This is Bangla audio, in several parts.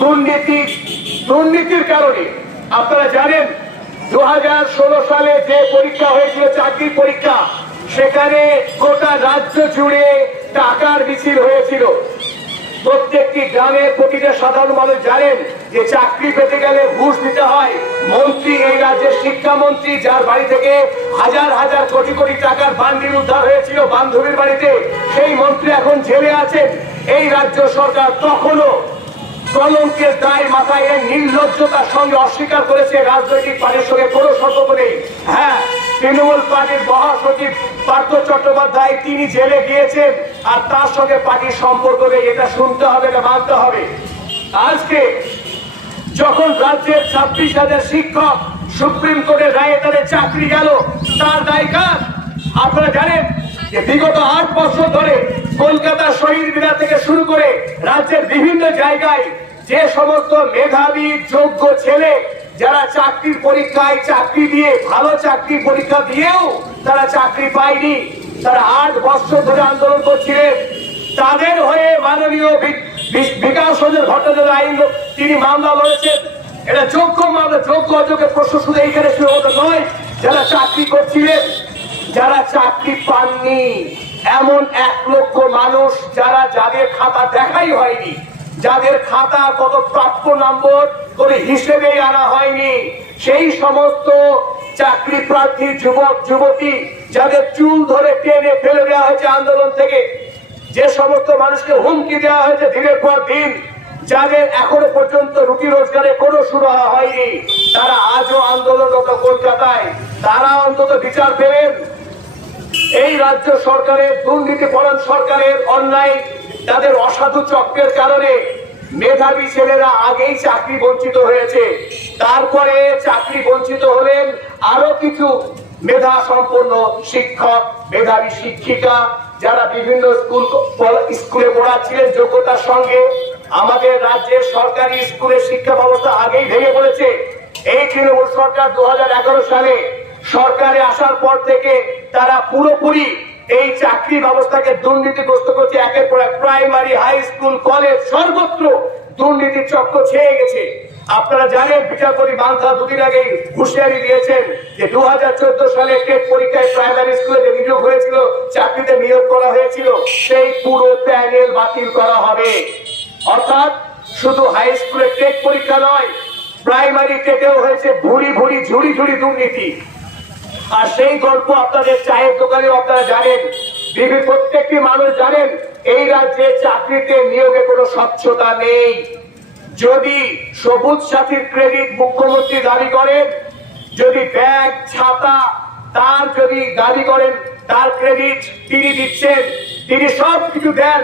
দুর্নীতি, দুর্নীতির কারণে। আপনারা জানেন দু হাজার ষোলো সালে যে পরীক্ষা হয়েছিল, চাকরির পরীক্ষা, সেখানে গোটা রাজ্য জুড়ে টাকার মিছিল হয়েছিল। প্রত্যেকটি গ্রামের প্রতিটা সাধারণ মানুষ জানেন যে চাকরি পেতে গেলে ঘুষ দিতে হয়। মন্ত্রী এই রাজ্যের শিক্ষামন্ত্রী, যার বাড়ি থেকে হাজার হাজার কোটি কোটি টাকার বান্ডিল উদ্ধার হয়েছিল বান্ধবীর বাড়িতে, সেই মন্ত্রী এখন জেলে আছেন। এই রাজ্য সরকার তখনও কলঙ্কের দায় মাথায় নির্লজ্জতার সঙ্গে অস্বীকার করেছে রাজনৈতিক পার্টির সঙ্গে কোনো সম্পর্ক নেই। হ্যাঁ তৃণমূল পার্টির মহাসচিব পার্থ চট্টোপাধ্যায় তিনি জেলে গিয়েছেন আর তার সঙ্গে পার্টির সম্পর্ক নেই, এটা শুনতে হবে, এটা মানতে হবে। আজকে যখন রাজ্যের ছাব্বিশ হাজার শিক্ষক সুপ্রিম কোর্টের রায়ে তাদের চাকরি গেল, তার দায় কার? আপনারা জানেন যে বিগত আট বছর ধরে কলকাতা শহীদ মিনার থেকে শুরু করে রাজ্যের বিভিন্ন জায়গায় যে সমস্ত মেধাবী, যোগ্য ছেলে যারা চাকরির পরীক্ষায় চাকরি দিয়ে, ভালো চাকরির পরীক্ষা দিয়েও তারা চাকরি পায়নি, তারা আট বছর ধরে আন্দোলন করছিলেন, তাদের হয়ে মাননীয় বিকাশ ভট্টাচার্য আইন তিনি মামলা লড়েছেন। এটা যোগ্য মামলা, যোগ্য অযোগ্য প্রশ্ন শুধু এইখানে সীমাবদ্ধ নয়, যারা চাকরি করছিলেন, যারা চাকরি পাননি, এমন এক লক্ষ মানুষ যারা যাদের খাতা দেখাই হয়নি যাদের খাতা কত প্রাপ্য নম্বর করে হিসেবেই আনা হয়নি, সেই সমস্ত চাকরি প্রার্থী, যুবক, যুবতী যাদের চুল ধরে টেনে ফেলে দেওয়া হয়েছে আন্দোলন থেকে, যে সমস্ত মানুষকে হুমকি দেওয়া হয়েছে দিনের পর দিন, যাদের এখনও পর্যন্ত রুটি রোজগারে কোনো সুরাহা হয়নি, তারা আজও আন্দোলনরত কলকাতায়। তারা অন্তত বিচার পেলেন। এই রাজ্য সরকারের দুর্নীতি পরায়ণ সরকারের অন্যায় তাদের অসাধু চক্রের কারণে মেধাবী ছেলেরা আগেই চাকরি বঞ্চিত হয়েছে। তারপরে চাকরি বঞ্চিত হলেন আরও কিছু মেধা সম্পন্ন শিক্ষক, মেধাবী শিক্ষিকা যারা বিভিন্ন স্কুল, স্কুলে পড়াচ্ছিলেন যোগ্যতার সঙ্গে। আমাদের রাজ্যের সরকারি স্কুলের শিক্ষা ব্যবস্থা আগেই ভেঙে পড়েছে। এই তৃণমূল সরকার দু হাজার এগারো সালে সরকারে আসার পর থেকে তারা পুরোপুরি এই চাকরি ব্যবস্থাকে দুর্নীতিগ্রস্ত করছে, একের পর এক প্রাইমারি হাই স্কুল কলেজ সর্বত্র দুর্নীতির চক্র ছেয়ে গেছে। আপনারা জানেন, বিচারপতি বাংলা দুদিন আগে হুঁশিয়ারি দিয়েছেন যে দু সালে টেট পরীক্ষায় প্রাইমারি স্কুলে যে নিয়োগ হয়েছিল, চাকরিতে নিয়োগ করা হয়েছিল, সেই পুরো প্যানেল বাতিল করা হবে। অর্থাৎ শুধু হাই স্কুলের টেট পরীক্ষা নয় প্রাইমারি টেটেও হয়েছে ভুড়ি ভুড়ি ঝুড়ি ঝুড়ি দুর্নীতি। আর সেই গল্প আপনাদের চায়ের দোকানে আপনারা জানেন। বিভিন্ন প্রত্যেকটি মানুষ জানেন, এই রাজ্যে চাকরিতে নিয়োগে কোনো স্বচ্ছতা নেই। যদি সবুজ সাথীর ক্রেডিট মুখ্যমন্ত্রী দাবি করেন, যদি ব্যাগ, ছাতা, তার যদি দাবি করেন, তার ক্রেডিট তিনি দিচ্ছেন, তিনি সব কিছু দেন,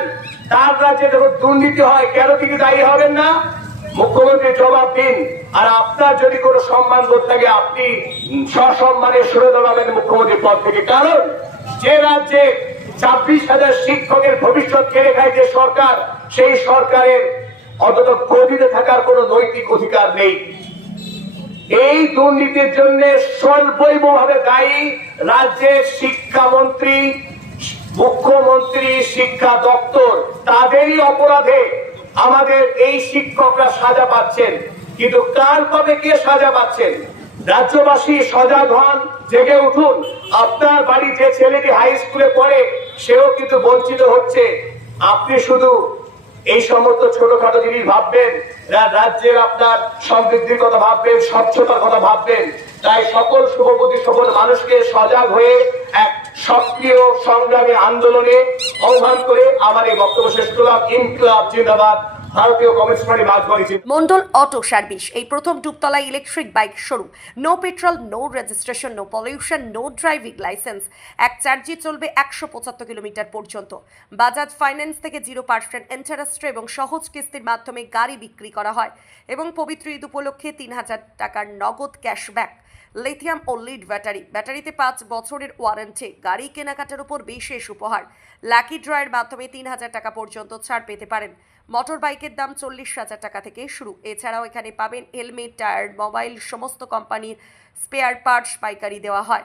তার রাজ্যে যখন দুর্নীতি হয়, কেন তিনি দায়ী হবেন না? মুখ্যমন্ত্রী জবাব দিন, আর আপনার যদি কোনো সম্মান বোধ থাকে, আপনি সসম্মানে সরে দাঁড়াবেন মুখ্যমন্ত্রীর পদ থেকে। কারণ যে রাজ্যে ছাব্বিশ হাজার শিক্ষকের ভবিষ্যৎ কেড়ে খায় যে সরকার, সেই সরকারের অন্তত গদিতে থাকার কোনো নৈতিক অধিকার নেই। এই দুর্নীতির জন্য স্বল্পভাবে দায়ী রাজ্যের শিক্ষামন্ত্রী, মুখ্যমন্ত্রী, শিক্ষা দপ্তর, তাদেরই অপরাধে আমাদের এই শিক্ষকরা সাজা পাচ্ছেন। কিন্তু কার পদে কে সাজা পাচ্ছেন রাজ্যবাসী সজাগ হন, জেগে উঠুন। আপনার বাড়ি যে ছেলেটি হাই স্কুলে পড়ে, সেও কিন্তু বঞ্চিত হচ্ছে। আপনি শুধু এই সমস্ত ছোটখাটো জিনিস ভাববেন রাজ্যের আপনার সমৃদ্ধির কথা ভাববেন, স্বচ্ছতার কথা ভাববেন। তাই সকল শুভপতি সকল মানুষকে সজাগ হয়ে এক সক্রিয় সংগ্রামী আন্দোলনে আহ্বান করে আমার এই বক্তব্য শেষ করলাম। ইনকলাব জিন্দাবাদ। মন্ডল অটো সার্ভিস, এই প্রথম Dubtala electric bike showroom no petrol no registration no pollution no driving licence এক চার্জে চলবে একশো পঁচাত্তর কিলোমিটার পর্যন্ত। বাজাজ ফাইন্যান্স থেকে জিরো পার্সেন্ট ইন্টারেস্ট এবং সহজ কিস্তির মাধ্যমে গাড়ি বিক্রি করা হয়। এবং পবিত্র ঈদ উপলক্ষে তিন হাজার টাকার নগদ ক্যাশব্যাক লিথিয়াম ও লিড ব্যাটারি ব্যাটারিতে পাঁচ বছরের ওয়ারেন্টি গাড়ি কেনাকাটার উপর বিশেষ উপহার। লাকি ড্রয়ের মাধ্যমে তিন হাজার টাকা পর্যন্ত ছাড় পেতে পারেন। মোটর বাইকের দাম চল্লিশ হাজার টাকা থেকে শুরু। এছাড়াও এখানে পাবেন হেলমেট টায়ার মোবাইল সমস্ত কোম্পানির স্পেয়ার পার্টস পাইকারি দেওয়া হয়।